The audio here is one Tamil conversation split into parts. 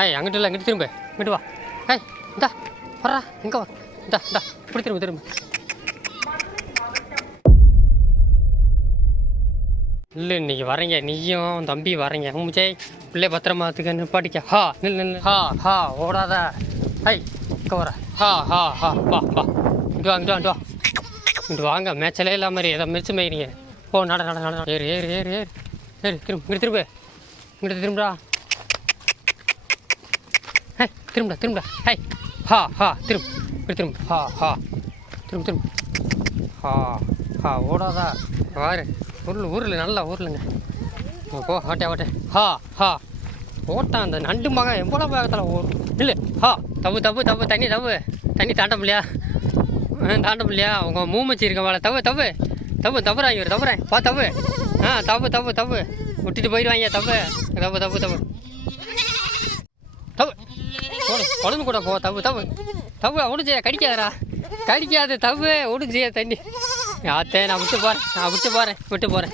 ஹாய் அங்கிட்டு இல்லை இங்கிட்டு திரும்ப. இங்கிட்டு வா. ஹாய் இந்தா வர்றா எங்கே வா. இந்தா இந்தா இப்படி திரும்ப திரும்ப. இல்லை இன்னைக்கு வரீங்க நீயும் உன் தம்பி வரீங்க முஜய் பிள்ளை பத்திரமா பார்த்துக்க நிப்பாட்டிக்க. ஹா நில் நில் ஹா ஹா ஓடாத. ஹை இங்கே வர ஹா ஹா ஹா வா வா. இங்கிட்டு வா இங்கிட்டு வா இங்கிட்டு வா. இங்கிட்டு வாங்க மேட்சலே இல்லாம மாதிரி எதை மிரிச்சு மேய்றீங்க ஓ நட நட நட ஏறு ஏறு ஏறு ஏறு. ஏறு திரும்ப இங்கிட்டு திரும்ப. இங்கிட்டு திரும்பா திரும்புடா திரும்புடா. ஹை. ஹா ஹா திரும்ப. இப்படி திரும்ப. ஹா ஹா. திரும்ப திரும்ப. ஹா ஹா ஓடாதா? வாரு உருள் ஊரில் நல்லா ஊர்லங்க. போ ஓட்டே ஓட்டே. ஹா ஹா. ஓட்டான் அந்த நண்டு மகன் எவ்வளோ வேகத்தில் ஓடும் இல்லை ஹா தப்பு தப்பு தப்பு. தண்ணி தப்பு. தண்ணி தாண்ட முடியா தாண்ட முடியா உங்கள் மூமச்சி இருக்க மேலே தப்பு தப்பு. தப்பு தப்புறா இவர். தப்புறேன் பா தப்பு. ஆ தப்பு தப்பு தப்பு. விட்டுட்டு போயிடுவாங்க தப்பு. தப்பு தப்பு தப்பு. குழம்பு கூட போ தப்பு தப்பு. தப்பு ஒடிஞ்சிய கடிக்காதடா. கடிக்காது தப்பு ஒடிஞ்சிய தண்ணி. ஆத்தே நான் விட்டு போகிறேன் நான் விட்டு போகிறேன் விட்டு போகிறேன்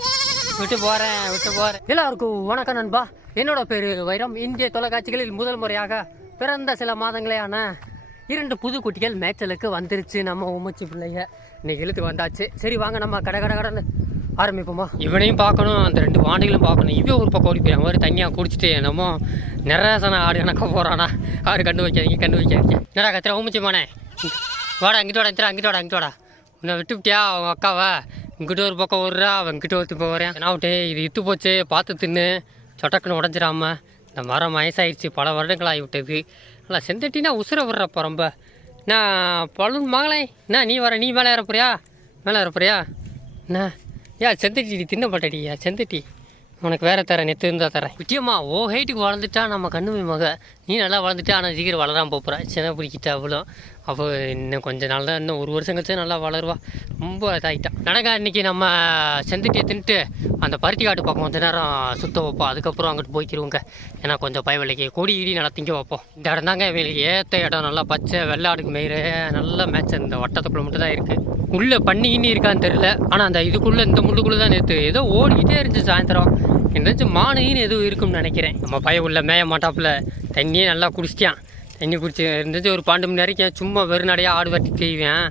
விட்டு போகிறேன் விட்டு போகிறேன் எல்லாருக்கும் வணக்கம் நண்பா. என்னோட பேர் வைரம். இந்திய தொலைக்காட்சிகளில் முதல் முறையாக பிறந்த சில மாதங்களேயான இரண்டு புது குட்டிகள் மேய்ச்சலுக்கு வந்துருச்சு. நம்ம உமச்சி பிள்ளைங்க. இன்னைக்கு இழுத்து வந்தாச்சு. சரி வாங்க நம்ம கடை கடை கடன்னு ஆரம்பிப்போமா? இவனையும் பார்க்கணும் அந்த ரெண்டு வாண்டிகளும் பார்க்கணும். இவன் ஒரு பக்கம் ஓடி போயிடும் மாதிரி தனியாக குடிச்சிட்டு என்னமோ நிறசன ஆடு கணக்க போகிறானா ஆடு கண்டு வைக்காதீங்க கண்டு வைக்காதீங்க. என்னடா கத்திர ஊமிச்சு வாடா அங்கிட்டு வாடா இங்கிட்டு வாடா அங்கிட்டு வாடா. உன்னை விட்டு விட்டியா அவன் அக்காவை? இங்கிட்ட ஒரு பக்கம் ஓடுறா அவன் இங்கிட்ட ஒருத்து போகிறேன் என்ன விட்டே இது இத்து போச்சு பார்த்து தின்னு. சொட்டக்குன்னு உடஞ்சிடாம. இந்த மரம் வயசாயிடுச்சு பல வருடங்கள் ஆகிவிட்டது நல்லா செந்தட்டினா உசுர விட்றப்ப ரொம்ப. நான் பழனு மகளே என்ன நீ வர நீ மேலே ஏறப்போறியா மேலே ஏறப்போறியா என்ன? யா செந்தட்டி நீ தின்ன பட்டடியா செந்தட்டி உனக்கு வேற தரேன் நெத்து இருந்தால் தரேன். விட்டியம்மா ஓ ஹைட்டுக்கு வளர்ந்துட்டா நம்ம கண்ணுமை மக. நீ நல்லா வளர்ந்துட்டா ஆனால் சீக்கிரம் வளராம போகிறேன் சின்ன பிடிக்கிட்டா அவ்வளோ. அவள் இன்னும் கொஞ்ச நாள் தான் இன்னும் ஒரு வருஷம் கழிச்சு நல்லா வளருவா. ரொம்ப இதாகிட்டா நடக்கா இன்னைக்கு நம்ம செந்துட்டியை தின்ட்டு அந்த பருத்தி காட்டு பக்கம் கொஞ்ச நேரம் சுத்த வைப்போம். அதுக்கப்புறம் அங்கிட்டு போய்க்கிருவோங்க ஏன்னா கொஞ்சம் பயவில்லைக்கு கொடி இடி நல்லா திங்க வைப்போம். இந்த இடம் தாங்க இவங்களுக்கு ஏற்ற இடம். நல்லா பச்சை வெள்ளாடுக்கு மயிறு நல்லா மேட்ச் இந்த வட்டத்துக்குள்ள மட்டும் தான் இருக்குது உள்ளே பண்ணிக்கின்னு இருக்கான்னு தெரியல. ஆனால் அந்த இதுக்குள்ளே இந்த முள்ளுக்குள்ளே தான் நேற்று ஏதோ ஓடிக்கிட்டே இருந்துச்சு சாயந்தரம். என்னாச்சும் மானுன்னு எதுவும் இருக்கும்னு நினைக்கிறேன். நம்ம பையன் உள்ள மேய மாட்டாப்புல. தண்ணியே நல்லா குடிச்சிட்டான். தண்ணி குடிச்சு இருந்துச்சு ஒரு பன்னெண்டு மணி வரைக்கும் சும்மா வெறுநடையாக ஆடு வட்டி செய்வேன்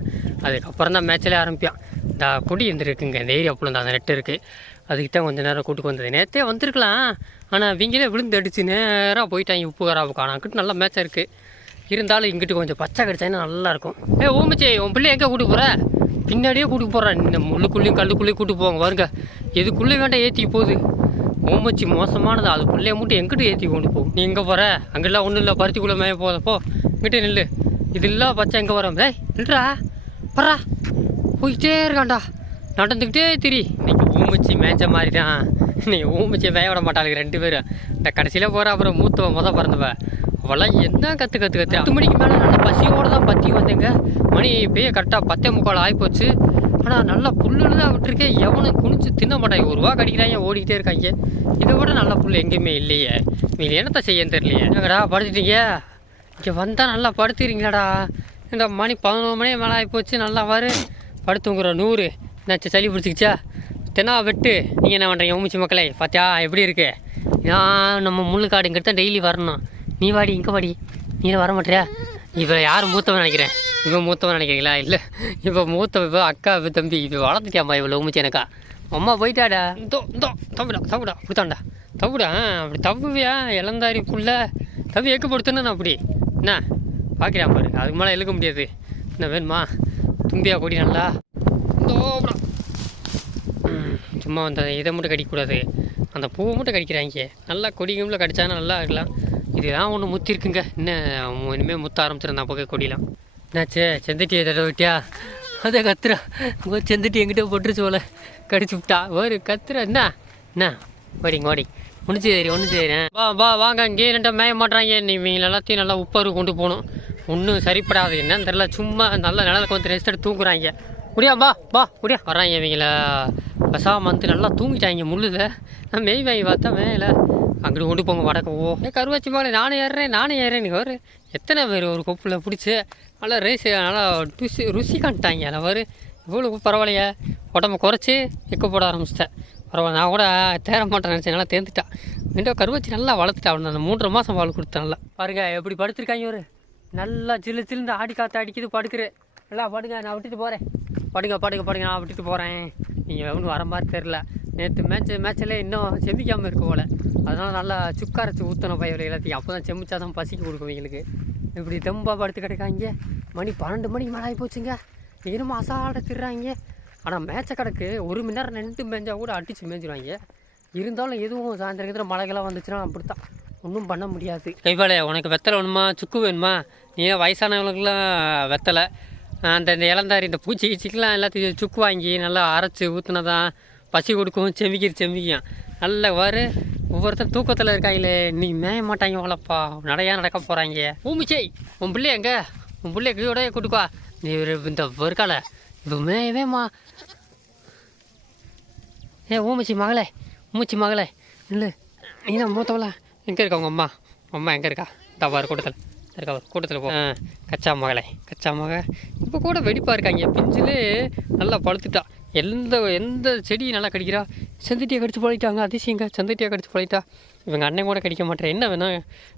அதுக்கப்புறம் தான் மேட்சிலே ஆரம்பிப்பான். இந்த கொடி இருந்துருக்குங்க இந்த ஏரியா ஃபுல்லாக அந்த நெட்டு இருக்குது அதுக்கு தான் கொஞ்சம் நேரம் கூட்டுக்கு வந்தது. நேற்றே வந்திருக்கலாம். ஆனால் இவங்களே விழுந்து அடித்து நேராக போயிட்டாங்க உப்பு வராவுக்கு ஆனால் நல்லா நல்ல மேட்சாக இருக்குது இருந்தாலும் இங்கிட்டு கொஞ்சம் பச்சை கிடச்சாங்கன்னா நல்லாயிருக்கும் ஏ ஓமிச்சே உன் பிள்ளை எங்கே கூட்டு போகிற பின்னாடியே கூட்டு போகிறேன் இந்த முள்ளுக்குள்ளேயும் கல்லுக்குள்ளேயும் கூட்டு போவாங்க வருங்க எதுக்குள்ளே வேண்டாம் ஏற்றி போகுது. ஓமச்சி மோசமானது அது பிள்ளைய மட்டும் எங்கிட்ட ஏற்றி கொண்டு போகும்? நீ எங்கே போகிற அங்கெல்லாம் ஒன்றும் இல்லை பருத்திக்குள்ளே மேய போதப்போ இங்கிட்ட நில்லு. இது இல்லை பச்சை எங்கே வரோம்? டேய் நில்றா பர்றா போயிட்டே இருக்கான்டா. நடந்துக்கிட்டே திரி. இன்னைக்கு ஊமிச்சி மேய்ச்ச மாதிரி தான் இன்னைக்கு ஊமச்சி மேய விட மாட்டாளுங்க ரெண்டு பேரும். இந்த கடைசியில் போகிற அப்புறம் மூத்தவ முத பிறந்தவ. அவெல்லாம் என்ன கற்று கற்று கற்று பத்து மணிக்கு மேலே நல்லா பசியோடு தான் பற்றி வந்தேங்க. மணி இப்பயே கரெக்டாக பத்தே முக்கால் ஆகிப்போச்சு ஆனால் நல்லா புல்லுன்னு தான் விட்டுருக்கேன். எவனும் குனிச்சு தின்ன மாட்டாங்க. ஒரு ரூபா கடிக்கிறாங்க ஓடிக்கிட்டே இருக்காங்க. இதை விட நல்ல புல் எங்கேயுமே இல்லையே. நீங்கள் என்னத்த செய்யன்னு தெரியலையே. என்னடா படுத்துட்டீங்க? இங்கே வந்தால் நல்லா படுத்துறீங்களாடா இந்த மணி பதினோரு மணி மேலே ஆகிப்போச்சு நல்லா வரு. படுத்துங்கிற நூறு. என்னாச்சு சளி பிடிச்சிக்கிச்சா? தென்னா வெட்டு. நீங்கள் என்ன பண்ணுறீங்க உமிச்சி மக்களே? பார்த்தியா எப்படி இருக்கு? நான் நம்ம முள்ளுக்காடு இங்கிட்ட தான் டெய்லி வரணும். நீ வாடி இங்கே வாடி. நீ வர மாட்டியா? இவன் யார் மூத்தவன் நினைக்கிறேன்? இவன் மூத்தவன் நினைக்கிறீங்களா? இல்லை இப்போ மூத்தவன் இப்போ அக்கா இப்போ தம்பி இப்போ வளர்த்துட்டியாம்மா இவ்வளோ உமிச்சு எனக்கா? அம்மா போயிட்டாடா. இந்தோ இந்தோ தவிடா தவிடா கொடுத்தாண்டா தவிடா அப்படி தவுவியா இளந்தாரிக்குள்ள தவி எக்கு அப்படி. என்ன? பார்க்குறியா பாரு அதுக்கு மேலே இழுக்க முடியாது. என்ன வேணுமா? தும்பியா கொடி நல்லா. இந்தோ சும்மா அந்த இதை மட்டும் கடிக்கக்கூடாது. அந்த பூவை மட்டும் கடிக்கிறாங்க. நல்லா கொடி கும்பில் கடிச்சா நல்லா இருக்கலாம். இதெல்லாம் ஒன்று முத்திருக்குங்க. இன்னும் இனிமேல் முத்த ஆரம்பிச்சிருந்தா போக கொடியெலாம் என்னாச்சே செந்தட்டி தடவை விட்டியா? அதை கத்துறா. ஒரு செந்துட்டி எங்கிட்ட போட்டுருச்சு போல. கடிச்சு விட்டா. ஒரு கத்துறா. என்ன? என்ன? ஓடிங்க ஓடி. முடிச்சு சரி ஒன்று சரி வா வா வாங்க. இங்கே ரெண்டா மேய மாட்றாங்க நீ எல்லாத்தையும் நல்லா உப்பாரு கொண்டு போகணும். ஒன்றும் சரிப்படாது. என்னன்னு தெரில சும்மா நல்ல நிலத்துக்கு வந்து ரெஸ்ட் எடுத்து தூங்குறாங்க. முடியா வா வா முடியா வர்றாங்க இவங்கள. பசாம வந்து நல்லா தூங்கிட்டாங்க முள்ளுல. நான் மெய் வாங்கி பார்த்தா மேலே. அங்கிட்டு கொண்டு போங்க வடக்க ஓ ஏ கருவாச்சி மகளே நானும் ஏறுறேன் நானும் ஏறேன் ஒரு எத்தனை பேர் ஒரு கொப்பில் பிடிச்சி நல்லா ரேஸ் நல்லா ருசி ருசி காண்டாங்க அதில் வரு. இவ்வளோ பரவாயில்லையே. உடம்பு குறைச்சி எக்கு போட ஆரம்பிச்சிட்டேன். பரவாயில்ல நான் கூட தேர மாட்டேன் நினச்சேன். நல்லா தேர்ந்துட்டான் மீண்டும் கருவாச்சி நல்லா வளர்த்துட்டா. அவனை அந்த மூன்றரை மாதம் வாழ் கொடுத்தேன் நல்லா. பாருங்க எப்படி படுத்திருக்காங்க ஒரு நல்லா சில்லு சில்லுன்னு ஆடி காற்று அடிக்குது படுக்குறேன் நல்லா படுங்க நான் விட்டுட்டு போகிறேன் படுங்க படுங்க படுங்க நான் விட்டுட்டு போகிறேன் நீங்கள் ஒன்றும் வர மாதிரி தெரில நேற்று மேட்ச் மேட்ச்சில் இன்னும் செமிக்காமல் இருக்க போல. அதனால் நல்லா சுக்காரச்சு ஊற்றணும் பயிர் எல்லாத்தையும் அப்போ தான் செமிச்சா தான் பசிக்கு கொடுக்கும் எங்களுக்கு. இப்படி தெம்பாக படுத்து கிடக்காங்க. மணி பன்னெண்டு மணிக்கு மேலே ஆகி போச்சுங்க. இன்னும் அசாட திடுறாங்க ஆனால் மேட்சை கிடக்கு. ஒரு மணி நேரம் நின்று மேஞ்சால் கூட அடித்து மேய்ஞ்சிடுவாங்க இருந்தாலும் எதுவும் சாயந்தரத்தில் மழைக்கெல்லாம் வந்துச்சுன்னா அப்படி தான் ஒன்றும் பண்ண முடியாது. கைபாலே உனக்கு வெத்தலை வேணுமா? சுக்கு வேணுமா? நீ வயசானவங்களுக்குலாம் வெத்தலை? அந்த இந்த இளந்தாரி இந்த பூச்சி கீச்சிக்கெலாம் எல்லாத்தையும் சுக்கு வாங்கி நல்லா அரைச்சி ஊற்றுனதான் பசி கொடுக்கும் செமிக்கிற செமிக்கும் நல்ல வாரு. ஒவ்வொருத்தர் தூக்கத்தில் இருக்காங்களே. நீ மேய மாட்டாங்க போலப்பா. நடையா நடக்க போகிறாங்க ஊமிச்சை உன் பிள்ளை எங்கே? உன் பிள்ளைய கையோட கூட்டுக்குவா நீ இந்த வருக்கால இப்போ மேயவேம்மா ஏ ஊமிச்சி மகளே. ஊமிச்சி மகளே. இல்லை நீ தான் மூத்தவளா. எங்கே இருக்கா உங்கள் அம்மா? அம்மா எங்கே இருக்கா? தவாறு கூட்டத்தில். இருக்கா ஒரு கூட்டத்தில் போ. கச்சா மகளே கச்சா மக. இப்போ கூட வெடிப்பாக இருக்காங்க. பிஞ்சிலே நல்லா பழுத்துட்டா. எந்த எந்த செடி நல்லா கடிக்கிறா? செந்தட்டியை கடிச்சு பழகிட்டாங்க அதிசயங்க. செந்தட்டியை கடிச்சு பழகிட்டா இவங்க அண்ணன் கூட கடிக்க மாட்டேன். என்ன வேணும்?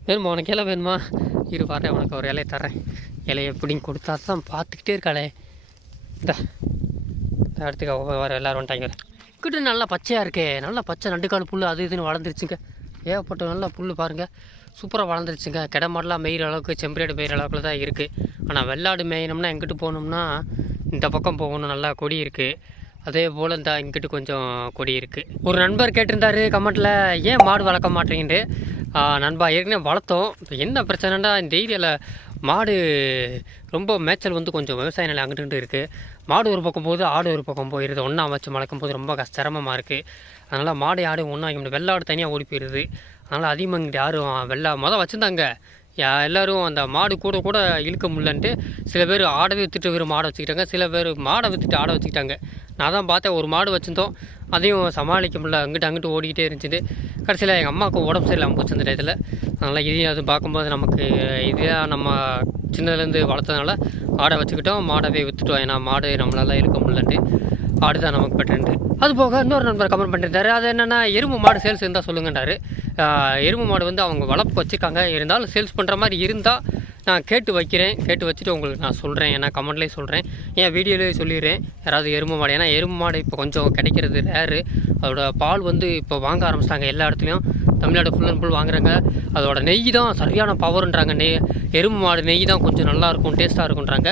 வேணுமா? உனக்கு இலை வேணுமா? இரு வரேன் உனக்கு ஒரு இலையை தரேன் இலையை எப்படின்னு கொடுத்தா தான் பார்த்துக்கிட்டே இருக்காளே. இந்த அடுத்துக்க வர எல்லோரும் வந்துட்டாங்க. கிட்ட நல்லா பச்சையாக இருக்கே. நல்லா பச்சை நண்டுக்கால் புல் அது இதுன்னு வளர்ந்துருச்சுங்க. ஏகப்பட்ட நல்லா புல் பாருங்கள் சூப்பராக வளர்ந்துருச்சுங்க. கிட மாடலாம் மேயிற அளவுக்கு செம்பரேடு மேயிற அளவுக்கு தான் இருக்குது ஆனால் வெள்ளாடு மேயினோம்னா எங்கிட்டு போகணும்னா இந்த பக்கம் போகணும். நல்லா கொடி இருக்குது அதே போல் இந்த இங்கிட்டு கொஞ்சம் கொடி இருக்குது ஒரு நண்பர் கேட்டிருந்தாரு கமெண்ட்டில் ஏன் மாடு வளர்க்க மாட்டேங்குது? நண்பா ஏற்கனவே வளர்த்தோம். இப்போ என்ன பிரச்சனைனா இந்த ஏரியாவில் மாடு ரொம்ப மேய்ச்சல் வந்து கொஞ்சம் விவசாய நிலம் அங்கிட்டு இங்கிட்டு இருக்குது மாடு ஒரு பக்கம் போகுது ஆடு ஒரு பக்கம் போயிடுது ஒன்றா வச்சு வளர்க்கும் போது ரொம்ப சிரமமாக இருக்குது அதனால் மாடு ஆடு ஒன்றா வைக்க வெள்ளாடு தனியாக ஓடி போயிடுது அதனால் அதிகமாக இங்கிட்டு யாரும் வெள்ளா மொதல் வச்சுருந்தாங்க. யா எல்லாரும் அந்த மாடு கூட கூட இழுக்க முடியலன்ட்டு சில பேர் ஆடவே விற்றுட்டு வெறும் மாடை வச்சுக்கிட்டாங்க. சில பேர் மாடை விற்றுட்டு ஆடை வச்சுக்கிட்டாங்க. நான் தான் பார்த்தேன் ஒரு மாடு வச்சுருந்தோம். அதையும் சமாளிக்க முடியல. அங்கிட்டு அங்கிட்டு ஓடிக்கிட்டே இருந்துச்சு. கடைசியில் எங்கள் அம்மாவுக்கு உடம்பு சரியில்லாமல் போச்சு அந்த டயத்தில். அதனால் இதையும் அது பார்க்கும்போது நமக்கு இதையாக நம்ம சின்னதுலேருந்து வளர்த்ததுனால ஆடை வச்சுக்கிட்டோம் மாடவே விற்றுட்டோம் ஏன்னா மாடு நம்மளால இழுக்க முடியலன்ட்டு. ஆடு தான் நமக்கு பெட்ருண்டு அது போக இன்னொரு நண்பர் கமெண்ட் பண்ணியிருந்தாரு அது என்னென்னா எறும்பு மாடு சேல்ஸ் இருந்தால் சொல்லுங்கன்றாரு. எருமை மாடு வந்து அவங்க வளர்ப்பு வச்சுருக்காங்க. இருந்தாலும் சேல்ஸ் பண்ணுற மாதிரி இருந்தால் நான் கேட்டு வைக்கிறேன். கேட்டு வச்சுட்டு உங்களுக்கு நான் சொல்கிறேன் ஏன்னா கமெண்ட்லேயே சொல்கிறேன் ஏன் வீடியோலேயே சொல்லிடுறேன். யாராவது எருமை மாடு ஏன்னா எருமை மாடு இப்போ கொஞ்சம் கிடைக்கிறது ரேரு அதோட பால் வந்து இப்போ வாங்க ஆரம்பிச்சிட்டாங்க எல்லா இடத்துலையும். தமிழ்நாடு ஃபுல் அண்ட் ஃபுல் வாங்குறாங்க. அதோட நெய் தான் சரியான பவர்ன்றாங்க நெய் எருமை மாடு நெய் தான் கொஞ்சம் நல்லாயிருக்கும் டேஸ்ட்டாக இருக்குன்றாங்க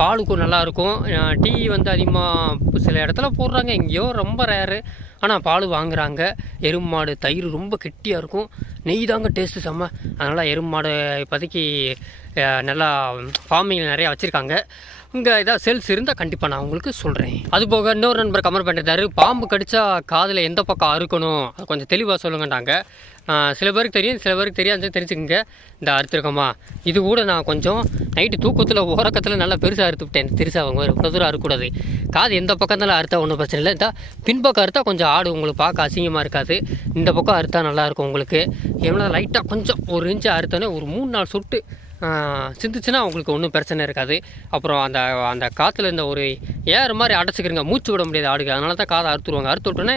பாலுக்கும் நல்லாயிருக்கும் டீ வந்து அதிகமாக சில இடத்துல போடுறாங்க. எங்கேயோ ரொம்ப ரேரு ஆனால் பால் வாங்குறாங்க. எருமை மாடு தயிர் ரொம்ப கெட்டியாக இருக்கும். நெய் தாங்க டேஸ்ட்டு செம்ம. அதனால் எருமை மாடு இப்போதைக்கு நல்லா ஃபார்மிங் நிறையா வச்சுருக்காங்க. இங்கே ஏதாவது செல்ஸ் இருந்தால் கண்டிப்பாக நான் உங்களுக்கு சொல்கிறேன் அது போக இன்னொரு நண்பர் கமெண்ட் பண்ணியிருந்தாரு பாம்பு கடித்தா காதில் எந்த பக்கம் அறுக்கணும்? கொஞ்சம் தெளிவாக சொல்லுங்கட்டாங்க சில பேருக்கு தெரியும் சில பேருக்கு தெரியாது. தெரிஞ்சுக்கோங்க. இந்த அறுத்துருக்கோமா? இது கூட நான் கொஞ்சம் நைட்டு தூக்கத்தில் உறக்கத்தில் நல்லா பெருசாக அறுத்து விட்டேன். பெருசாக அவங்க இவ்வளோ தூரம் அறுக்கக்கூடாது. காது எந்த பக்கம் இருந்தாலும் அறுத்தா ஒன்றும் பிரச்சனை இல்லை. இந்த பின்பக்கம் அறுத்தா கொஞ்சம் ஆடு உங்களுக்கு பார்க்க அசிங்கமாக இருக்காது. இந்த பக்கம் அறுத்தா நல்லாயிருக்கும் உங்களுக்கு. எவ்வளோ லைட்டாக கொஞ்சம் ஒரு இன்ச்சு அறுத்தோன்னே ஒரு மூணு நாள் சுட்டு சிந்துச்சுன்னா உங்களுக்கு ஒன்றும் பிரச்சனை இருக்காது. அப்புறம் அந்த அந்த காற்றுல இந்த ஒரு ஏர் மாதிரி அடைச்சிக்கிறங்க. மூச்சு விட முடியாது ஆடுக்கு. அதனால தான் காதை அறுத்துருவாங்க. அறுத்து விட்டோன்னே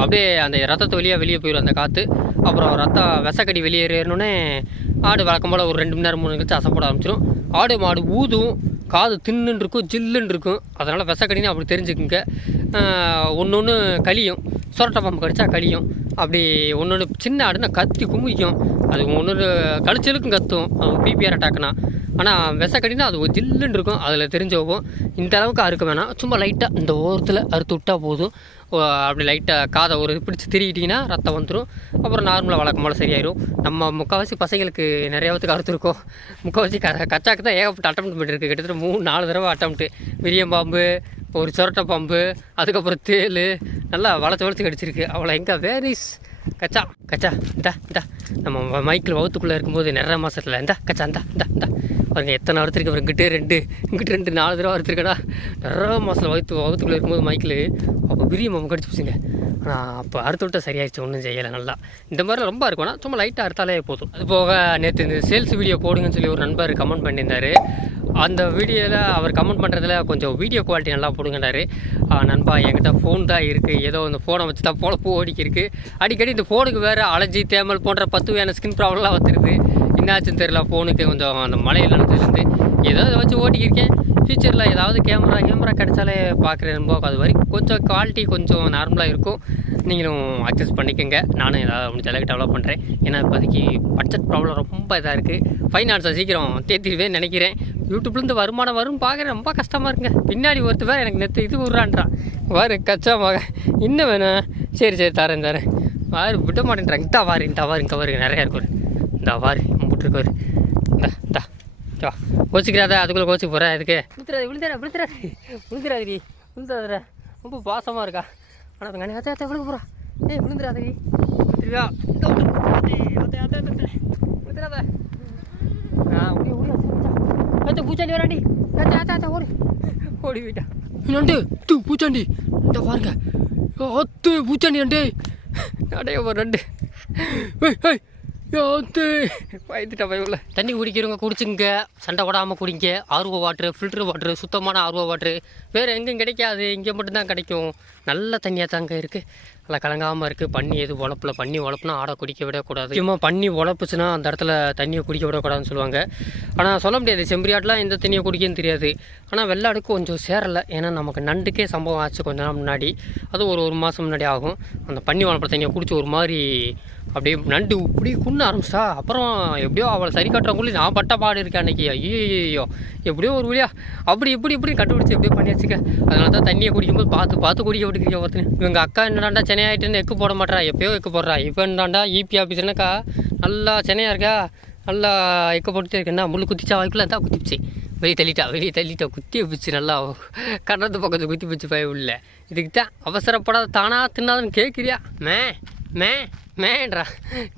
அப்படியே அந்த ரத்தத்தை வெளியே வெளியே போயிடும் அந்த காற்று அப்புறம் ரத்தம் விசக்கடி வெளியேறணுன்னே ஆடு வழக்கம் போல் ஒரு ரெண்டு மணி நேரம் மூணு கழிச்சு அசைப்பட ஆரம்பிச்சிடும் ஆடு மாடு ஊதும் காது தின்னுன்னு இருக்கும் ஜில்லுன்னு இருக்கும். அதனால் விசக்கடின்னு அப்படி தெரிஞ்சுக்குங்க. ஒன்று ஒன்று கழியும் சொரட்டை பாம்பு கடிச்சா கழியும் அப்படி ஒன்று ஒன்று சின்ன ஆடுனா கத்தி குமிக்கும். அது ஒன்று கழிச்சலுக்கும் கத்தும். அது பிபிஆர் அட்டாக்னா ஆனால் விசக்கடினா அது ஒரு ஜில்லுன்னு இருக்கும். அதில் தெரிஞ்சு போகும் இந்த அளவுக்கு அறுக்க வேணாம். சும்மா லைட்டாக இந்த ஓரத்தில் அறுத்து விட்டால் போதும். ஓ, அப்படி லைட்டாக காதை ஒரு பிடிச்சி திரிக்கிட்டிங்கன்னா ரத்தம் வந்துடும் அப்புறம் நார்மலாக வழக்கம் போல் சரியாயிரும். நம்ம முக்கால்வாசி பசங்களுக்கு நிறையாவதுக்கு அறுத்துருக்கோம். முக்கால்வாசி க கச்சாக்கு தான் ஏகப்பட்ட அட்டம் பண்ணிருக்கு கிட்டத்தட்ட மூணு நாலு தடவை அட்டம்ப்ட்டு விரியம் பாம்பு ஒரு சொரட்டை பாம்பு அதுக்கப்புறம் தேல். நல்லா வளைச்சு வளச்சு கடிச்சிருக்கு. அவ்வளோ எங்கே வேரிஸ் கச்சா கச்சா இந்தா இந்தா. நம்ம மைக்கில் வகுத்துக்குள்ளே இருக்கும்போது நிறைய மாதத்தில் இந்தா கச்சா இந்தா இந்தா இந்தா. பாருங்க எத்தனை அறுத்துருக்கு அப்புறம் கிட்டே ரெண்டு இங்கிட்டு ரெண்டு நாலு தடவை அறுத்துருக்கடா நிறைய மாதத்தில் வகுத்து வகுத்துக்குள்ளே இருக்கும்போது மைக்கில் அப்போ விரிய மாமா கடிச்சு போச்சுங்க ஆனால் அப்போ அறுத்து விட்டால் சரியாயிடுச்சு ஒன்றும் செய்யலை நல்லா. இந்த மாதிரிலாம் ரொம்ப இருக்கும். ஆனால் சும்மா லைட்டாக அறுத்தாலே போதும். அது போக நேற்று இந்த சேல்ஸ் வீடியோ போடுங்கன்னு சொல்லி ஒரு நண்பர் கமெண்ட் பண்ணியிருந்தார். அந்த வீடியோவில் அவர் கமெண்ட் பண்ணுறதுல கொஞ்சம் வீடியோ குவாலிட்டி நல்லா போடுங்கன்னாரு. நண்பா என்கிட்ட ஃபோன் தான் இருக்குது ஏதோ இந்த ஃபோனை வச்சு தான் பொழப்பு ஓடிக்கிருக்கு. அடிக்கடி இந்த ஃபோனுக்கு வேறு அலர்ஜி தேமல் போன்ற பத்து வகையான ஸ்கின் ப்ராப்ளம்லாம் வந்துருது. என்னாச்சுன்னு தெரியல ஃபோனுக்கு கொஞ்சம் அந்த மழையில் நடந்துருந்து ஏதோ இதை வச்சு ஓட்டிக்கிருக்கேன் ஃபியூச்சரில் ஏதாவது கேமரா கேமரா கிடச்சாலே பார்க்குறேன் ரொம்ப அது வரைக்கும் கொஞ்சம் குவாலிட்டி கொஞ்சம் நார்மலாக இருக்கும். நீங்களும் அட்ஜஸ்ட் பண்ணிக்கோங்க. நானும் ஏதாவது முடிஞ்ச அளவுக்கு டெவலப் பண்ணுறேன் ஏன்னா இப்போதைக்கு பட்ஜெட் ப்ராப்ளம் ரொம்ப இதாக இருக்குது ஃபைனான்ஸை சீக்கிரம் தேத்திடுவேன் நினைக்கிறேன். யூடியூப்லேருந்து வருமானம் வரும் பார்க்குறேன் ரொம்ப கஷ்டமாக இருக்குங்க. பின்னாடி ஒருத்தர் எனக்கு நெத்து இது விட்றான்றான் வாரு கச்சா மக இன்னும் வேணும்? சரி சரி தரேன் தரேன். வாரு விட மாட்டேன்றாங்க. இந்தா வாரு இந்த வாரு இங்கே வாரு நிறையா இருக்கும் இந்த வாரு முட்டுருக்காரு இந்தா இந்தா. வா. கோச்சிக்கிறாத அதுக்குள்ளே கோச்சிக்கு போகிறேன் இதுக்கு. விழுத்துறாது விழுந்துடா விழுத்துறாது விழுந்துடாதீ விழுந்துடாதடா ரொம்ப பாசமாக இருக்கா? ஆனால் கண்ணி அத்தை அத்தை விழுக போகிறா ஏய் விழுந்துடாதீ விழுந்துருவா விழுந்துடாத ஆ ஓடி ஓடி அத்தை பூச்சாண்டி வராண்டி. அத்தை அத்தை அத்தை ஓடி. ஓடி போயிட்டா. நண்டு தூ பூச்சாண்டி. இந்த பாருங்க. அத்து பூச்சாண்டி அடைய ஒரு ஏய் ஏய் யாத்து தண்ணி குடிக்கிறவங்க குடிச்சுங்க. சண்டை போடாமல் குடிங்க. ஆர்வ வாட்ரு ஃபில்டர் வாட்ரு சுத்தமான ஆர்வ வாட்ரு வேறு எங்கேயும் கிடைக்காது. இங்கே மட்டும்தான் கிடைக்கும். நல்ல தண்ணியாக தாங்க இருக்குது நல்லா கலங்காமல் இருக்குது பண்ணி எது உழப்பில் பண்ணி உழப்புனா ஆடை குடிக்க விடக்கூடாது. முக்கியமாக பண்ணி உழப்புச்சுன்னா அந்த இடத்துல தண்ணியை குடிக்க விடக்கூடாதுன்னு சொல்லுவாங்க. ஆனால் சொல்ல முடியாது. செம்பரியாட்லாம் எந்த தண்ணியை குடிக்கன்னு தெரியாது. ஆனால் வெள்ளாடுக்கு கொஞ்சம் சேரலை. ஏன்னா நமக்கு நண்டுக்கே சம்பவம் ஆச்சு கொஞ்ச நாள் முன்னாடி. அது ஒரு ஒரு மாதம் முன்னாடி ஆகும். அந்த பண்ணி வளர்ப்புற தண்ணியை குடிச்சு ஒரு மாதிரி அப்படியே நண்டு இப்படி குண்ண ஆரம்பிச்சிட்டா அப்புறம் எப்படியோ அவளை சரி கட்டுறவங்களே நான் பட்ட பாடு இருக்கேன் அன்னைக்கு. ஐயோ எப்படியோ ஒரு வழியா. அப்படி இப்படி இப்படி கண்டுபிடிச்சி எப்படியோ பண்ணி வச்சுக்க. அதனால தான் தண்ணியை குடிக்கும்போது பார்த்து பார்த்து குடிக்க விட்டுக்கிறீங்க ஒருத்தன். இவங்க அக்கா என்னடாண்டா சென்னை ஆகிட்டுன்னு எக்கு போட மாட்டா எப்பயோ எக்கு போடுறா. இப்போ என்னடாண்டா இபி ஆஃபீஸ் என்னக்கா நல்லா சென்னையாக இருக்கா? நல்லா எக்க போட்டுட்டே இருக்கேன்னா முள்ளு குத்திச்சா வாய்க்குள்ள தான் குத்திப்பிச்சு. வெளியே தள்ளிட்டா வெளியே தள்ளிட்டா குத்தி வச்சு நல்லா கண்ணத்து பக்கத்தில் குத்தி வச்சு பய உள்ள. இதுக்கு தான் அவசரப்படாத தானா தின்னாதுன்னு கேட்குறியா மே. மே மேன்றா.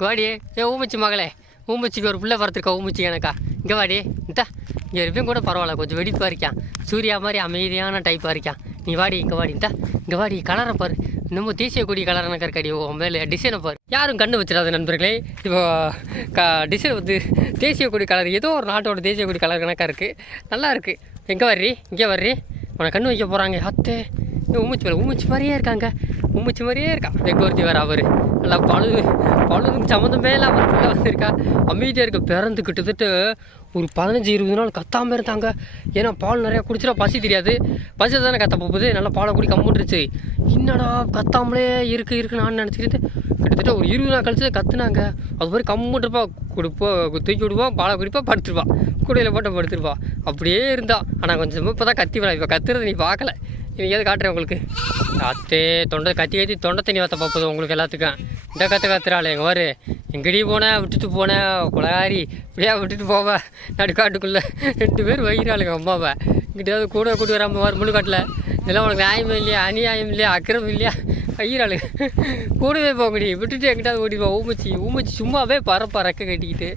கோடி ஏ ஊமச்சி மகளே. ஊமச்சிக்கு ஒரு பிள்ளை வரத்துருக்கா ஊமிச்சு எனக்கா. இங்கே வாடி. இந்தா. இங்கே இருப்பையும் கூட பரவாயில்ல. கொஞ்சம் வெடிப்பாக இருக்கான். சூர்யா மாதிரி அமைதியான டைப்பாக இருக்கான். நீ வாடி இங்கே வாடி. இந்தா. இங்கே வாடி. கலரை பாரு. இன்னமும் தேசிய கொடி கலர் எனக்கு உன் மேலே டிசைனை பாரு. யாரும் கண்டு வச்சிடாத நண்பர்களே. இப்போ க டிசைன் வந்து தேசிய கொடி கலர் ஏதோ ஒரு நாட்டோட தேசிய கொடி கலர் கணக்காக இருக்குது நல்லா இருக்குது எங்கே வர்றி இங்கே வர்றி. உனக்கு கண்ணு வைக்க போகிறாங்க அத்தே உமிச்சு போல உமிச்சு மாதிரியே இருக்காங்க. உமிச்சு மாதிரியே இருக்கா? வெக்கோர்த்தி வேறு அவர். நல்லா பழுது பழுதுக்கு சம்மந்தமே இல்லை அவர் பிள்ளை வந்திருக்கா. அமைதியாக இருக்க. பிறந்து கிட்டத்தட்ட ஒரு பதினஞ்சு இருபது நாள் கத்தாமல் இருந்தாங்க. ஏன்னா பால் நிறையா குடிச்சிட்டா பசி தெரியாது. பசி தானே கத்த போகுது. நல்லா பாலை குடி கம்முன்றுச்சு என்னடா கத்தாமலே இருக்கு இருக்கு நான் நினச்சிக்கிட்டு கிட்டத்தட்ட ஒரு இருபது நாள் கழிச்சு கத்துனாங்க. அது மாதிரி கம்முன்றுப்பா கொடுப்பா தூக்கி விடுவோம் பாலை குடிப்பா படுத்துருப்பா கூடையில் போட்டு படுத்துருப்பா அப்படியே இருந்தா. ஆனால் கொஞ்சம் இப்போ தான் கத்தி விடா இப்போ கத்துறது நீ பார்க்கல. இன்றைக்கி காட்டுறேன் உங்களுக்கு. அத்தே தொண்டை கத்தி கத்தி தொண்டை தண்ணி வத்த பார்ப்பது உங்களுக்கு எல்லாத்துக்கும். இந்த கற்று கத்துறாள் எங்கள் வாரு எங்கடி போனேன் விட்டுட்டு போனேன் குலகாரி இப்படியா விட்டுட்டு போவேன் நடுக்காட்டுக்குள்ளே ரெண்டு பேர் வைகிறாளுங்க அம்மாவை. இங்கிட்ட கூட கூட்டு வராமல் வர முழுக்காட்டில் இதெல்லாம் உனக்கு நியாயமும் இல்லையா? அநியாயம் இல்லையா? அக்கிரமம் இல்லையா? வைகிறாளுங்க கூடவே போங்கடி விட்டுட்டு எங்கிட்டாவது ஓடி போ ஊமச்சி ஊமச்சி சும்மாவே பறப்பா ரெக்க கட்டிக்கிட்டு.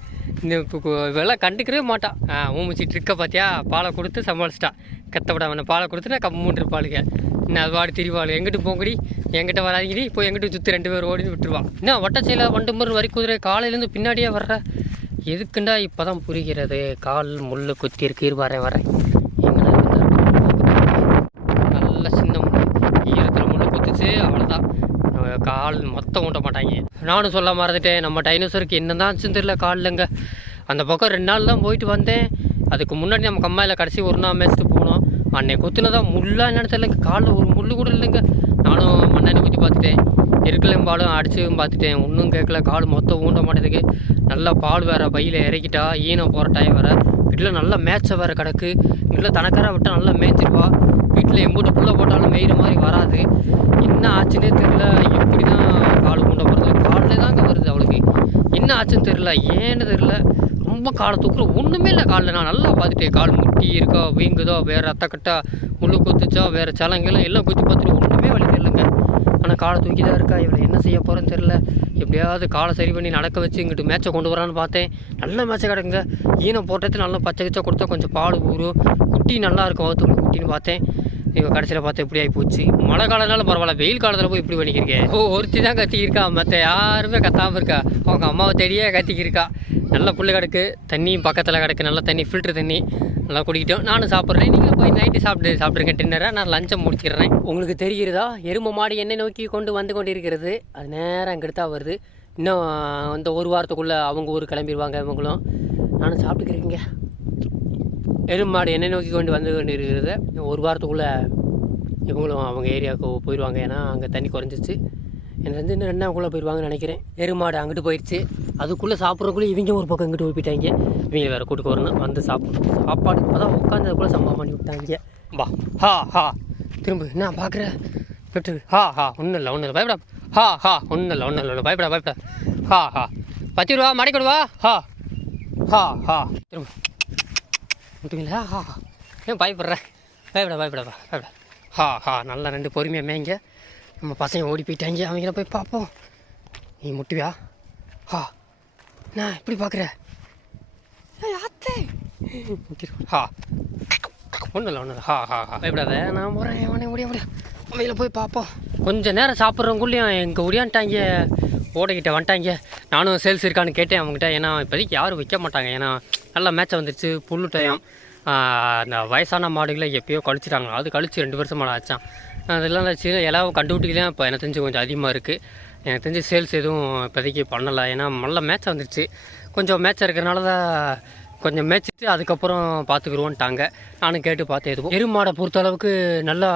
இந்த இப்போ கு- இவெல்லாம் கண்டுக்கவே மாட்டான் ஆ ஊமச்சி இருக்க பார்த்தியா பாலை கொடுத்து சமாளிச்சிட்டான் கத்தப்பட விடாம பாலை கொடுத்து நான் கம்மூன்று இருப்பாளுங்க இன்னும் அது வாடி திரிவாள். எங்கிட்டு போங்கடி? எங்கிட்ட வராதிங்கடி. இப்போ எங்கிட்ட சுற்றி ரெண்டு பேர் ஓடி விட்டுருவான் என்ன ஒட்டச்சையில் வண்டு முறை வரி குதிரை காலையிலேருந்து பின்னாடியே வர்ற? எதுக்குண்டா இப்போ தான் புரிகிறது? கால் முள் குத்தி இருக்கு. இரு வரேன் வரேன். நல்ல சின்ன முள் ஈரத்தில் முள் குத்துச்சு அவ்வளோதான் கால் மொத்தம் ஊட்ட மாட்டாங்க. நானும் சொல்ல மறந்துட்டேன். நம்ம டைனோசருக்கு என்ன தான் தெரியல காலில்ங்க. அந்த பக்கம் ரெண்டு நாள் தான் போயிட்டு வந்தேன். அதுக்கு முன்னாடி நம்ம கம்மாயில் கடைசி ஒரு நாள் மேய்ச்சிட்டு போனோம். அன்னை குத்துனதான் முள்ளா என்னன்னு தெரியல காலில் ஒரு முள் கூட இல்லைங்க. நானும் மண்ணெண்ணெய் ஊற்றி பார்த்துட்டேன். இருக்கலையும் பாலும் அடிச்சும் பார்த்துட்டேன். ஒன்றும் கேட்கல. கால் மொத்தம் ஊண்ட மாட்டேதுக்கு நல்லா பால் வேற பையில் இறக்கிட்டா ஈனம் போகிற டைம் வேறு. வீட்டில் நல்லா மேய்ச்ச வேறு கிடக்கு. வீட்டில் தனக்கார விட்டால் நல்லா மேய்ச்சிருவா. வீட்டில் எம்பூட்டு புள்ள போட்டாலும் மெயிற மாதிரி வராது. என்ன ஆச்சுன்னே தெரில எப்படி தான் கால் ஊண்ட போகிறது காலில் தாங்க வருது அவளுக்கு. என்ன ஆச்சுன்னு தெரியல. ஏன்னு தெரியல. ரொம்ப காலை தூக்குற ஒன்றுமே இல்லை காலில். நான் நல்லா பார்த்துட்டேன் கால் முட்டி இருக்கோ வீங்குதோ வேறு ரத்தக்கட்டா கட்டா முள்ளு குத்துச்சோ வேறு சலங்கெல்லாம் எல்லாம் குத்தி பார்த்துட்டு ஒன்றுமே வழி தெரிலங்க ஆனால் காலை தூக்கி தான் இருக்கா? இவளை என்ன செய்ய போகிறேன்னு தெரில எப்படியாவது காலை சரி பண்ணி நடக்க வச்சு இங்கிட்டு மேட்சை கொண்டு வரான்னு பார்த்தேன். நல்ல மேட்சை கிடக்குங்க. ஈனம் போட்டது நல்லா பச்சை கிச்சை கொடுத்தா கொஞ்சம் பால் ஊறும். குட்டி நல்லா இருக்கும் வகுத்துக்குள்ள குட்டின்னு பார்த்தேன். இப்போ கடைசியில் பார்த்தா இப்படி ஆகி போச்சு. மழை காலம்னாலும் பரவாயில்ல வெயில் காலத்தில் போய் இப்படி பண்ணிக்கிருக்கேன் ஓ ஒருத்தி தான் கத்திக்கிருக்கா மற்ற யாருமே கத்தாமல் இருக்கா? அவங்க அம்மாவை தேடியே கத்திக்கிருக்கா. நல்ல புல் கிடக்கு தண்ணியும் பக்கத்தில் கிடக்கு நல்லா தண்ணி ஃபில்ட்ரு தண்ணி. நல்லா குடிக்கிட்டோம். நானும் சாப்பிட்றேன். நீங்களும் போய் நைட்டு சாப்பிட்டு சாப்பிட்ருங்க டின்னரை நான் லஞ்சம் முடிச்சிடுறேன். உங்களுக்கு தெரிகிறதா? எருமை மாடு என்னை நோக்கி கொண்டு வந்து கொண்டு இருக்கிறது அது நேரம் அங்கே தான் வருது. இன்னும் இந்த ஒரு வாரத்துக்குள்ளே அவங்க ஊர் கிளம்பிடுவாங்க இவங்களும். நானும் சாப்பிட்டுக்கிறீங்க எருமாடு என்னை நோக்கி கொண்டு வந்து கொண்டு இருக்கிறது ஒரு வாரத்துக்குள்ளே இவங்களும் அவங்க ஏரியாவுக்கு போயிடுவாங்க ஏன்னா அங்கே தண்ணி குறைஞ்சிச்சு எனக்கு வந்து இன்னும் ரெண்டாக்குள்ளே போயிடுவாங்கன்னு நினைக்கிறேன். எருமாடு அங்கிட்டு போயிடுச்சு அதுக்குள்ளே சாப்பிட்றதுக்குள்ளே இவங்க ஒரு பக்கம் இங்கிட்டு போயிட்டாங்க இவங்க வேறு கூட்டுக்கு வரணும். வந்து சாப்பிடணும். சாப்பாடு இப்போ தான் உட்காந்ததுக்குள்ளே சம்பவம் பண்ணி விட்டாங்க. வா ஹா ஹா. திரும்ப. என்ன பார்க்குற விட்டு ஹா ஹா. ஒன்றும் இல்லை ஒன்றும் இல்லை. பயப்படா. ஹா ஹா. ஒன்றும் இல்லை ஒன்றும் இல்லை பயப்படா பயப்படா. ஹா ஹா. பத்து ரூபா மடக்கி ஹா. ஹா ஹா. திரும்ப. விட்டுங்களா ஹா ஏன் பயப்படுறேன் பயப்பட பயப்படப்பா பயப்பட. ஹா ஹா நல்லா ரெண்டு பொறுமையாக மேய்ங்க. நம்ம பசங்க ஓடி போயிட்டாங்க அவங்கள போய் பார்ப்போம். நீ முட்டுவியா? ஹா நான் இப்படி பார்க்குற? அத்தை. முட்டிரு. ஹா ஒன்றும் இல்லை ஒன்றும் இல்லை. ஹா ஹா ஹா பயப்படாத. நான் போகிறேன் அவனே முடிய முடியும் அவங்கள போய் பார்ப்போம். கொஞ்சம் நேரம் சாப்பிட்றவங்குள்ளேயும் எங்கள் ஒடியான்ட்டாங்க. ஓடைக்கிட்ட வந்துட்டாங்க. நானும் சேல்ஸ் இருக்கான்னு கேட்டேன் அவங்ககிட்ட. ஏன்னா இப்போதைக்கு யாரும் விற்க மாட்டாங்க. ஏன்னா நல்ல மேட்ச் வந்துருச்சு. புல்லு டயம் அந்த வயசான மாடுகளை எப்பயோ கழிச்சிட்டாங்க. அது கழிச்சு ரெண்டு வருஷம் மாடு ஆச்சான் அதெல்லாம் சின்ன எல்லாம் கண்டுபிடிக்கலாம் இப்போ எனக்கு தெரிஞ்சு கொஞ்சம் அதிகமாக இருக்குது எனக்கு தெரிஞ்சு சேல்ஸ் எதுவும் இப்போதைக்கு பண்ணலை. ஏன்னா நல்ல மேட்ச் வந்துருச்சு. கொஞ்சம் மேட்ச் இருக்கிறனால தான் கொஞ்சம் மேய்ச்சிட்டு அதுக்கப்புறம் பார்த்துக்குருவோன்ட்டாங்க நானும் கேட்டு பார்த்து எதுவும். எருமாடை பொறுத்த அளவுக்கு நல்லா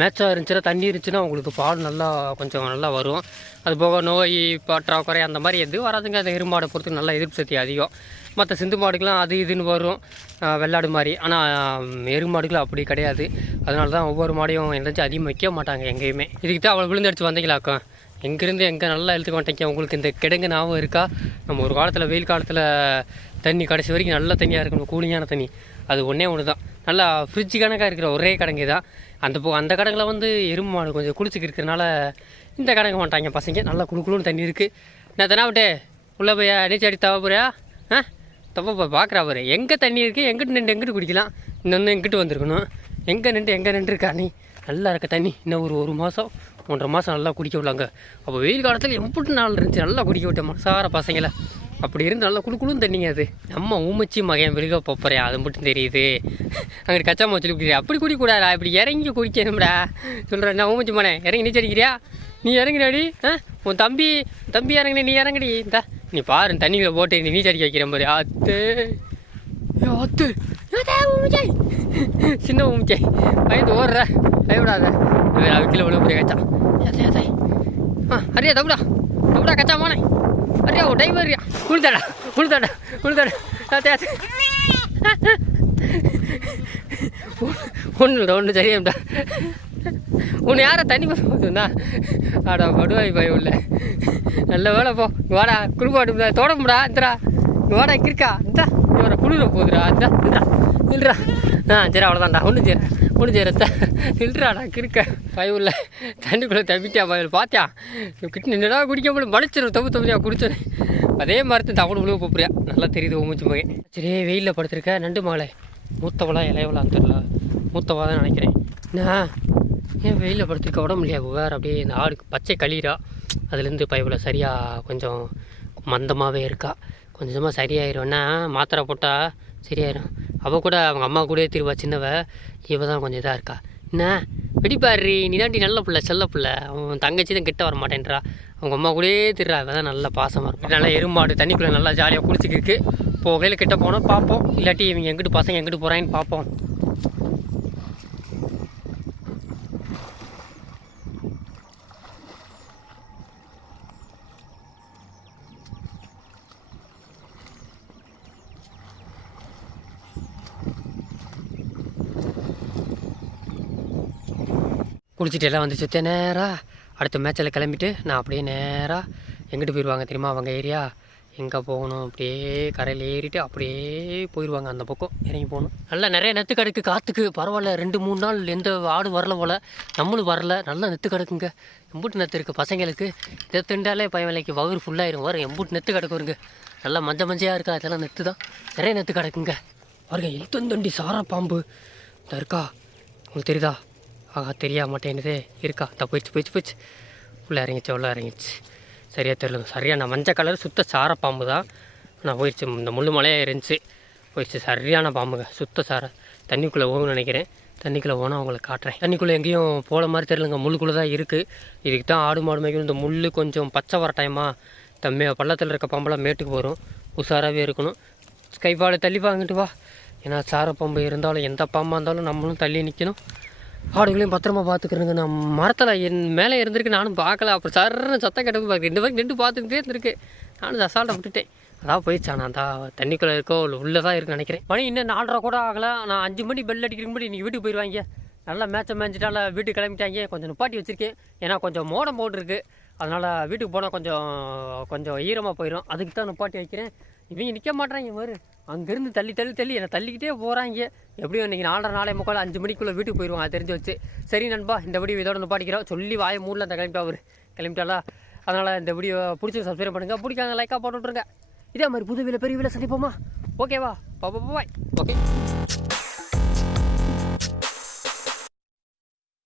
மேட்சாக இருந்துச்சுன்னா தண்ணி இருந்துச்சுன்னா உங்களுக்கு பால் நல்லா கொஞ்சம் நல்லா வரும். அது போக நோய் பற்றாக்குறை அந்த மாதிரி எதுவும் வராதுங்க. அந்த எருமாடை பொறுத்து நல்லா எதிர்ப்பு சக்தி அதிகம். மற்ற சிந்து மாடுக்கெலாம் அது இதுன்னு வரும். வெள்ளாடு மாதிரி. ஆனால் எருமாடுகள் அப்படி கிடையாது. அதனால தான் ஒவ்வொரு மாடையும் எந்தாச்சும் அதிகமாக வைக்க மாட்டாங்க எங்கேயுமே. இதுக்கு தான் அவ்வளோ விழுந்தடிச்சு வந்தீங்களாக்கா எங்கேருந்து எங்கே நல்லா இழுத்துக்க மாட்டேங்க? உங்களுக்கு இந்த கிடங்கு ஞாபகம் இருக்கா? நம்ம ஒரு காலத்தில் வெயில் காலத்தில் தண்ணி கடைசி வரைக்கும் நல்ல தண்ணியாக இருக்கணும் கூலிங்கான தண்ணி. அது ஒன்றே ஒன்று தான் நல்லா ஃப்ரிட்ஜ் கணக்காக இருக்கிற ஒரே கடங்கு தான் அந்த போ அந்த கடங்கில் வந்து எறும்பு மாடு கொஞ்சம் குளிச்சுக்கு இருக்கிறனால இந்த கடங்க மாட்டாங்க பசங்க. நல்லா குளு தண்ணி இருக்குது நான் தானே விட்டே? உள்ளே போய்? நீச்சல் அடி தவ போறியா? ஆ? தப்ப போய் பார்க்குறா பாரு. எங்கே தண்ணி இருக்குது எங்கிட்டு நின்று எங்கிட்டு குடிக்கலாம்? இன்னொன்று எங்கிட்டு வந்திருக்கணும்? எங்கே நின்று எங்கே நின்றுருக்கா நீ? நல்லா இருக்க தண்ணி. இன்னும் ஒரு ஒரு மாதம் ஒன்றரை மாதம் நல்லா குடிக்க விடலாங்க. அப்போ வெயில் காலத்தில் எம்பிட்டு நாள் இருந்துச்சு? நல்லா குடிக்க விட்டேன் மனசார பசங்களை. அப்படி இருந்தாலும் நல்லா குளு குளுன்னு தண்ணிங்க அது. நம்ம ஊமச்சி மகன் விழுக போப்பறேன் அது மட்டும் தெரியுது. அங்கே கச்சா மச்சலி குடிக்கிறியா அப்படி குடிக்கூடாதா இப்படி இறங்கி குடிக்கணும்டா சொல்கிறேன் என்ன ஊமச்சி மகனே இறங்கி நீச்சல் அடிக்கிறியா? நீ இறங்குறாடி ஆ? உன் தம்பி தம்பி இறங்குனே நீ இறங்குடி. இந்தா நீ பாரு தண்ணியில் போட்டு நீ நீச்சல் அடிக்க வைக்கிற மாதிரி. ஆத்து. ஆத்து. சின்ன ஊமிச்சாய் பயந்து ஓடுற. பயப்படாத. அவ கீழே விழுப்புரிய கச்சா. ஆ அரியா தப்புடா. தப்புடா கச்சா போனேன் அரியா ஓ டைம் அரியா குளித்தாடா குளித்தாடா குளித்தாடா ஆத்தே ஆத்தே ஒன்றும் இல்லை உன்னை யாரை தண்ணி பார்த்தா ஆடா படுவாய் பய உள்ள. நல்ல வேலை போ. இங்க வாடா குளிப்பாட்டு தோடமுடா இந்தடா இங்க வாடா இங்க இருக்கா. இந்தா. இவரை குளிர போகுதுடா இந்தா இந்தா. இல்லைடா ஆ சரி அவ்வளோதான்டா ஒன்றும் சரி முடிஞ்ச சரி அத்தா இல்லைடாடா கிருக்க பய உள்ள தண்ணிக்குள்ளே தப்பிட்டியா பயிர் பார்த்தியா கிட்ட நின்றுடா குடிக்க முடியும் மலைச்சிடும் தப்பு தப்பியா குடிச்சேன் அதே மாதிரி தான் தவணை விழுவ போப்பியா நல்லா தெரியுது மூச்சு போய். சரி வெயிலில் படுத்திருக்க. நண்டு மகளை மூத்தவளா இளையவளான்னு தெரில. மூத்தவா தான் நினைக்கிறேன். நான் ஏன் வெயிலில் படுத்துருக்க? உடம்பு இல்லையா? வேறு அப்படியே இந்த ஆடு பச்சை களிரா அதுலேருந்து பைப்பில் சரியாக கொஞ்சம் மந்தமாகவே இருக்கா. கொஞ்சமாக சரியாயிரும்னா மாத்திரை போட்டால் சரியாயிரும். அவள் கூட அவங்க அம்மா கூடயே திருவா சின்னவ இவ தான் கொஞ்சம் இதாக இருக்கா. என்ன? வெடிப்பாரு நீதாண்டி நல்ல பிள்ளை செல்ல பிள்ளை. அவன் தங்கச்சி தான் கிட்ட வர மாட்டேன்றா அவங்க அம்மா கூடயே திருறா அவள் தான் நல்லா பாசமாக இருக்கும் நல்லா எருமாடு தண்ணிக்குள்ளே நல்லா ஜாலியாக குளிச்சுக்கிருக்கு. போகையில் கிட்ட போனால் பார்ப்போம் இல்லாட்டி இவங்க எங்கிட்டு பசங்க எங்கிட்டு போகிறாங்கன்னு பார்ப்போம் குளிச்சுட்டு எல்லாம் வந்து சுத்த நேராக அடுத்த மேட்சில் கிளம்பிட்டு நான் அப்படியே நேராக எங்கிட்டு போயிடுவாங்க தெரியுமா? அவங்க ஏரியா. எங்கே போகணும்? அப்படியே கரையில் ஏறிட்டு அப்படியே போயிடுவாங்க அந்த பக்கம். இறங்கி போகணும். நல்லா நிறைய நெத்து கிடக்கு காற்றுக்கு பரவாயில்ல. ரெண்டு மூணு நாள் எந்த ஆடு வரல போல். நம்மளும் வரல. நல்லா நெத்து கிடக்குங்க. எம்பூட்டு நெத்து இருக்குது பசங்களுக்கு. இதை திண்டாலே பையன் வேலைக்கு வகுறு ஃபுல்லாயிரும் வரும் எம்பூட்டு நெத்து கிடக்குங்க நல்லா மஞ்ச மஞ்சையாக இருக்கா? அதெல்லாம் நெத்து தான். நிறைய நெத்து கிடக்குங்க. பாருங்க எழுத்தந்தண்டி சாரா பாம்பு. இருக்கா? உங்களுக்கு தெரியுதா? ஆகா தெரிய மாட்டேன்னுதே இருக்கா? த போயிடுச்சு போயிடுச்சு போயிடுச்சு. உள்ளே இறங்கிச்சு உள்ளே இறங்கிச்சு சரியாக தெரியல. சரியான நான் மஞ்சள் கலர் சுத்த சார பாம்பு தான். நான் போயிடுச்சு இந்த முள்ளு மலையாக இருந்துச்சு. போயிடுச்சு சரியான பாம்புங்க. சுத்த சாரை. தண்ணிக்குள்ளே போகணும்னு நினைக்கிறேன். தண்ணிக்குள்ளே போனால் உங்களை காட்டுறேன். தண்ணிக்குள்ளே எங்கேயும் போகிற மாதிரி தெரியலங்க. முள்ளுக்குள்ளே தான் இருக்குது இதுக்கு தான் ஆடு மாடு மேய்க்கணும். இந்த முள் கொஞ்சம் பச்சை வர டைமாக தம்மி பள்ளத்தில் இருக்க பாம்பெல்லாம் மேட்டுக்கு வரும் உஷாராகவே இருக்கணும். கைப்பாடு தள்ளி வாங்கிட்டு வா. ஏன்னா சார பாம்பு இருந்தாலும் எந்த பாம்பாக இருந்தாலும் நம்மளும் தள்ளி நிற்கணும் ஆடுகளையும் பத்திரமா பார்த்துக்கிறேங்க நான் மரத்தில் என் மேலே இருந்திருக்கு நானும் பார்க்கல. அப்புறம் சர்ன்னு சத்தம் கேட்டது பார்க்க இந்த வரைக்கும் நின்று பார்த்துக்கிட்டே இருந்திருக்கு. நானும் அசால்ட்டை விட்டுட்டேன். அதான் போயிடுச்சா நான் தான் தண்ணிக்குள்ளே இருக்கோ இல்லை உள்ளே தான் இருக்குன்னு நினைக்கிறேன். மணி இன்னும் நாலரை கூட ஆகலை. நான் அஞ்சு மணி பெல் அடிக்கிற முடி நீங்கள் வீட்டுக்கு போயிடுவாங்க நல்லா மேட்சை மேய்ஞ்சிட்டால வீட்டுக்கு கிளம்பிட்டாங்க. கொஞ்சம் நிப்பாட்டி வச்சுருக்கேன். ஏன்னா கொஞ்சம் மோடம் போட்டிருக்கு. அதனால் வீட்டுக்கு போனால் கொஞ்சம் கொஞ்சம் ஈரமாக போயிடும் அதுக்கு தான் நிப்பாட்டி வைக்கிறேன். இவங்க நிற்க மாட்றாங்க பாரு அங்கேருந்து தள்ளி தள்ளி தள்ளி என்னை தள்ளிக்கிட்டே போகிறாங்க எப்படியும் இன்றைக்கி நாலரை நாளை முக்கால் அஞ்சு மணிக்குள்ளே வீட்டுக்கு போயிடுவாங்க அது தெரிஞ்சு வச்சு. சரி நண்பா இந்த வீடியோ இதோட நிப்பாட்டிக்கிறோம் சொல்லி வாய மூடில் அந்த கிளம்பிட்டா அவர். கிளம்பிட்டாலா அதனால் இந்த வீடியோ பிடிச்சி சப்ஸ்கிரைப் பண்ணுங்கள் பிடிக்காங்க லைக்காக போட்டு விட்ருங்க இதே மாதிரி புது வீல பெரிய வீல சந்திப்போமா? ஓகேவா பாய் ஓகே